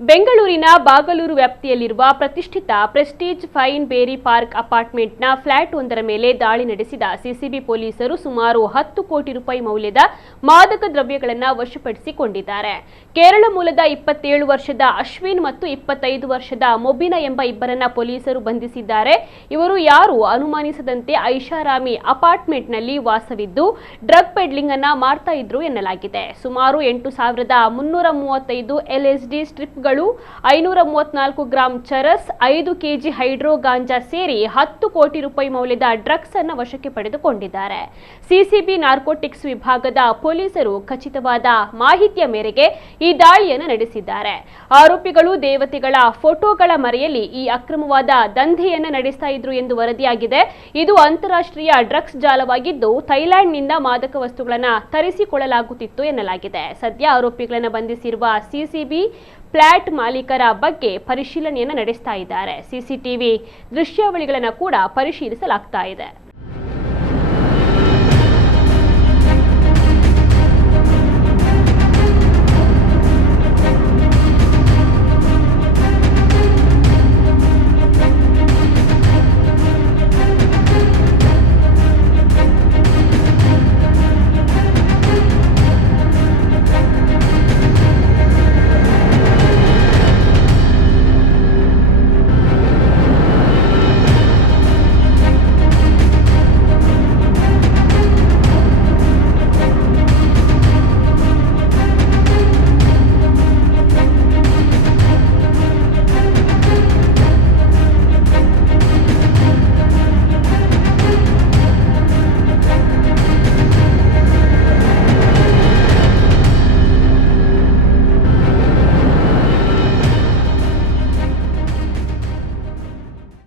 ಬೆಂಗಳೂರಿನ ಬಾಗಲೂರು ವ್ಯಾಪ್ತಿಯಲ್ಲಿರುವ ಪ್ರತಿಷ್ಠಿತ ಪ್ರೆಸ್ಟೀಜ್ ಫೈನ್ ಬೇರಿ ಪಾರ್ಕ್ ಅಪಾರ್ಟ್ಮೆಂಟ್ನ ಫ್ಲಾಟ್ ಒಂದರ ಮೇಲೆ ದಾಳಿ ನಡೆಸಿದ ಸಿಸಿಬಿ ಪೊಲೀಸರು ಸುಮಾರು 10 ಕೋಟಿ ರೂಪಾಯಿ ಮೌಲ್ಯದ ಮಾದಕ ದ್ರವ್ಯಗಳನ್ನು ವಶಪಡಿಸಿಕೊಂಡಿದ್ದಾರೆ. ಕೇರಳ ಮೂಲದ 27 ವರ್ಷದ ಅಶ್ವಿನ್ ಮತ್ತು 25 ವರ್ಷದ ಮೊಬಿನಾ ಎಂಬ ಇಬ್ಬರನ್ನ ಪೊಲೀಸರು ಬಂಧಿಸಿದ್ದಾರೆ. ಇವರು ಯಾರು ಅನುಮಾನಿಸದಂತೆ ಐಷಾರಾಮಿ ಅಪಾರ್ಟ್ಮೆಂಟ್ನಲ್ಲಿ ವಾಸವಿದ್ದು ಡ್ರಗ್ ಪೆಡ್ಲಿಂಗ್ ಅನ್ನ ಮಾಡ್ತಾ ಇದ್ರು ಎನ್ನಲಾಗಿದೆ. ಸುಮಾರು 8,335 LSD strip 534 gram charas, 5 KG hydro ಗಾಂಜಾ ಸೇರಿ 10 ಕೋಟಿ ರೂಪಾಯಿ ಮೌಲ್ಯದ ಡ್ರಗ್ಸ್ ಅನ್ನು ವಶಕ್ಕೆ ಪಡೆದುಕೊಂಡಿದ್ದಾರೆ. ಸಿಸಿಬಿ ನಾರ್ಕೋಟಿಕ್ಸ್ ವಿಭಾಗದ ಪೊಲೀಸರು ಖಚಿತವಾದ ಮಾಹಿತಿಯ ಮೇರೆಗೆ ಈ ದಾಳಿಯನ್ನು ನಡೆಸಿದ್ದಾರೆ. ಆರೋಪಿಗಳು ದೇವತೆಗಳ ಫೋಟೋಗಳ ಮರೆಯಲ್ಲಿ ಈ ಅಕ್ರಮವಾದ ದಂಧೆಯನ್ನು ನಡೆಸ್ತಾ ಇದ್ರು ಎಂದು ವರದಿಯಾಗಿದೆ. ಇದು ಅಂತಾರಾಷ್ಟ್ರೀಯ ಡ್ರಗ್ಸ್ ಜಾಲವಾಗಿದ್ದು ಥೈಲ್ಯಾಂಡ್ನಿಂದ ಮಾದಕ ವಸ್ತುಗಳನ್ನು ತರಿಸಿಕೊಳ್ಳಲಾಗುತ್ತಿತ್ತು ಎನ್ನಲಾಗಿದೆ. ಸದ್ಯ ಆರೋಪಿಗಳನ್ನು ಬಂಧಿಸಿರುವ ಸಿಸಿಬಿ ಫ್ಲಾಟ್ ಮಾಲೀಕರ ಬಗ್ಗೆ ಪರಿಶೀಲನೆಯನ್ನು ನಡೆಸ್ತಾ ಇದ್ದಾರೆ. ಸಿಸಿಟಿವಿ ದೃಶ್ಯಾವಳಿಗಳನ್ನು ಕೂಡ ಪರಿಶೀಲಿಸಲಾಗ್ತಾ ಇದೆ.